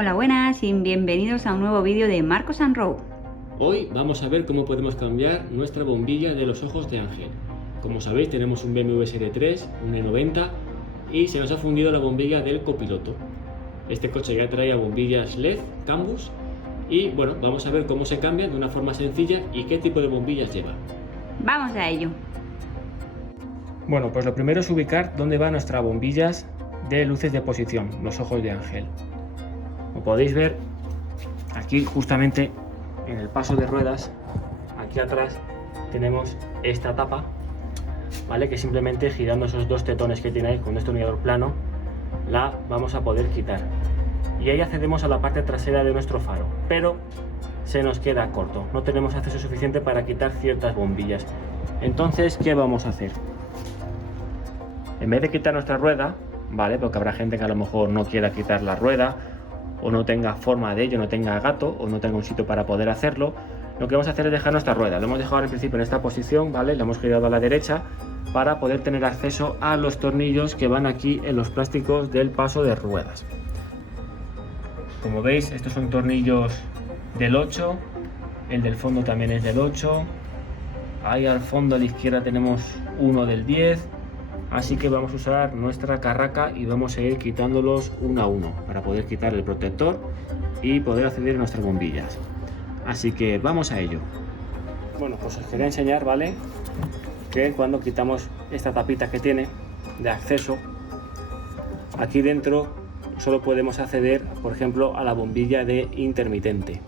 Hola, buenas y bienvenidos a un nuevo vídeo de Marcos and Row. Hoy vamos a ver cómo podemos cambiar nuestra bombilla de los ojos de ángel. Como sabéis, tenemos un BMW Serie 3, un E90 y se nos ha fundido la bombilla del copiloto. Este coche ya traía bombillas LED, Cambus, y bueno, vamos a ver cómo se cambian de una forma sencilla y qué tipo de bombillas lleva. Vamos a ello. Bueno, pues lo primero es ubicar dónde van nuestras bombillas de luces de posición, los ojos de ángel. Como podéis ver, aquí justamente en el paso de ruedas, aquí atrás tenemos esta tapa, ¿vale? Que simplemente girando esos dos tetones que tiene ahí con un destornillador plano, la vamos a poder quitar. Y ahí accedemos a la parte trasera de nuestro faro, pero se nos queda corto, no tenemos acceso suficiente para quitar ciertas bombillas. Entonces, ¿qué vamos a hacer? En vez de quitar nuestra rueda, ¿vale? Porque habrá gente que a lo mejor no quiera quitar la rueda, o no tenga forma de ello, no tenga gato, o no tenga un sitio para poder hacerlo, lo que vamos a hacer es dejar nuestra rueda. Lo hemos dejado al principio en esta posición, ¿vale? La hemos girado a la derecha para poder tener acceso a los tornillos que van aquí en los plásticos del paso de ruedas. Como veis, estos son tornillos del 8, el del fondo también es del 8, ahí al fondo a la izquierda tenemos uno del 10, así que vamos a usar nuestra carraca y vamos a ir quitándolos uno a uno para poder quitar el protector y poder acceder a nuestras bombillas. Así que vamos a ello. Bueno, pues os quería enseñar, ¿vale? Que cuando quitamos esta tapita que tiene de acceso, aquí dentro solo podemos acceder, por ejemplo, a la bombilla de intermitente,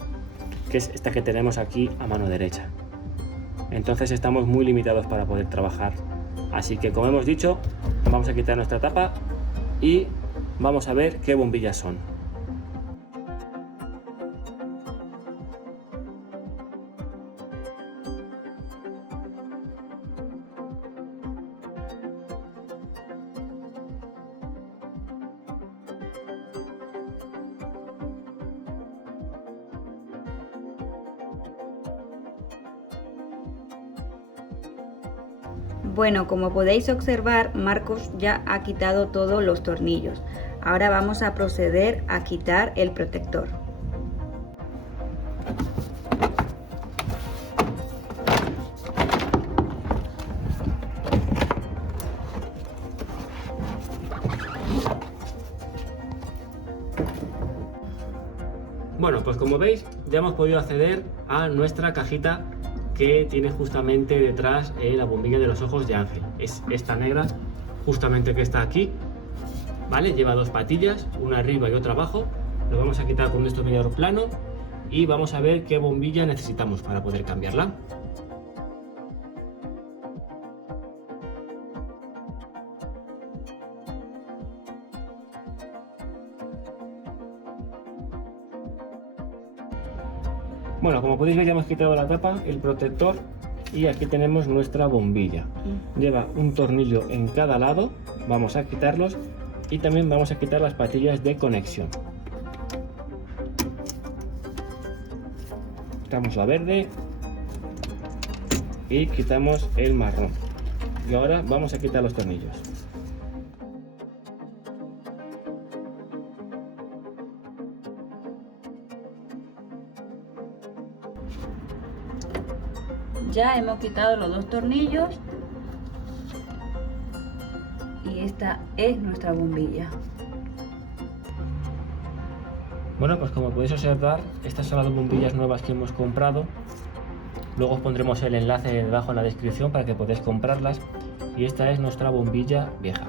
que es esta que tenemos aquí a mano derecha. Entonces estamos muy limitados para poder trabajar. Así que, como hemos dicho, vamos a quitar nuestra tapa y vamos a ver qué bombillas son. Bueno, como podéis observar, Marcos ya ha quitado todos los tornillos. Ahora vamos a proceder a quitar el protector. Bueno, pues como veis, ya hemos podido acceder a nuestra cajita que tiene justamente detrás la bombilla de los ojos de ángel. Es esta negra, justamente que está aquí, ¿vale? Lleva dos patillas, una arriba y otra abajo. Lo vamos a quitar con un destornillador plano y vamos a ver qué bombilla necesitamos para poder cambiarla. Bueno, como podéis ver, ya hemos quitado la tapa, el protector, y aquí tenemos nuestra bombilla. Lleva un tornillo en cada lado, vamos a quitarlos y también vamos a quitar las patillas de conexión. Quitamos la verde y quitamos el marrón. Y ahora vamos a quitar los tornillos. Ya hemos quitado los dos tornillos y esta es nuestra bombilla. Bueno, pues como podéis observar, estas son las bombillas nuevas que hemos comprado. Luego os pondremos el enlace debajo en la descripción para que podáis comprarlas. Y esta es nuestra bombilla vieja.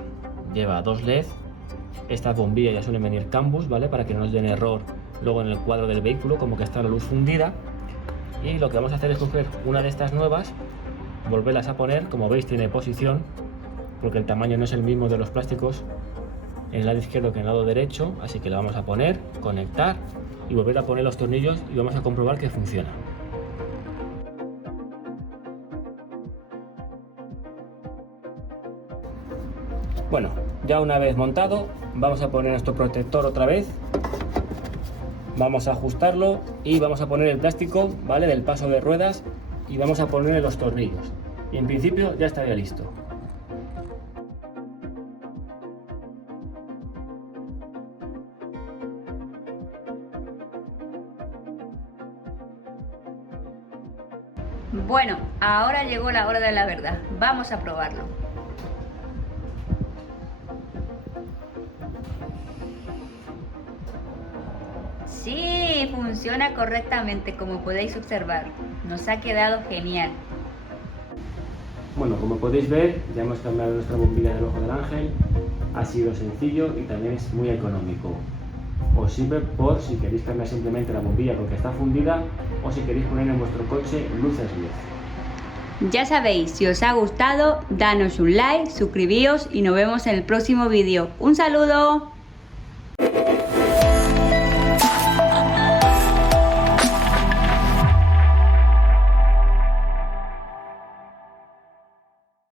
Lleva dos LED. Estas bombillas ya suelen venir Cambus, ¿vale? Para que no nos den error luego en el cuadro del vehículo, como que está la luz fundida. Y lo que vamos a hacer es coger una de estas nuevas, volverlas a poner. Como veis, tiene posición, porque el tamaño no es el mismo de los plásticos en el lado izquierdo que en el lado derecho, así que la vamos a poner, conectar y volver a poner los tornillos y vamos a comprobar que funciona. Bueno, ya una vez montado, vamos a poner nuestro protector otra vez. Vamos a ajustarlo y vamos a poner el plástico, ¿vale? Del paso de ruedas y vamos a poner los tornillos. Y en principio ya estaría listo. Bueno, ahora llegó la hora de la verdad. Vamos a probarlo. Sí, funciona correctamente, como podéis observar. Nos ha quedado genial. Bueno, como podéis ver, ya hemos cambiado nuestra bombilla del ojo del ángel. Ha sido sencillo y también es muy económico. Os sirve por si queréis cambiar simplemente la bombilla porque está fundida o si queréis poner en vuestro coche luces LED. Ya sabéis, si os ha gustado, danos un like, suscribíos y nos vemos en el próximo vídeo. ¡Un saludo!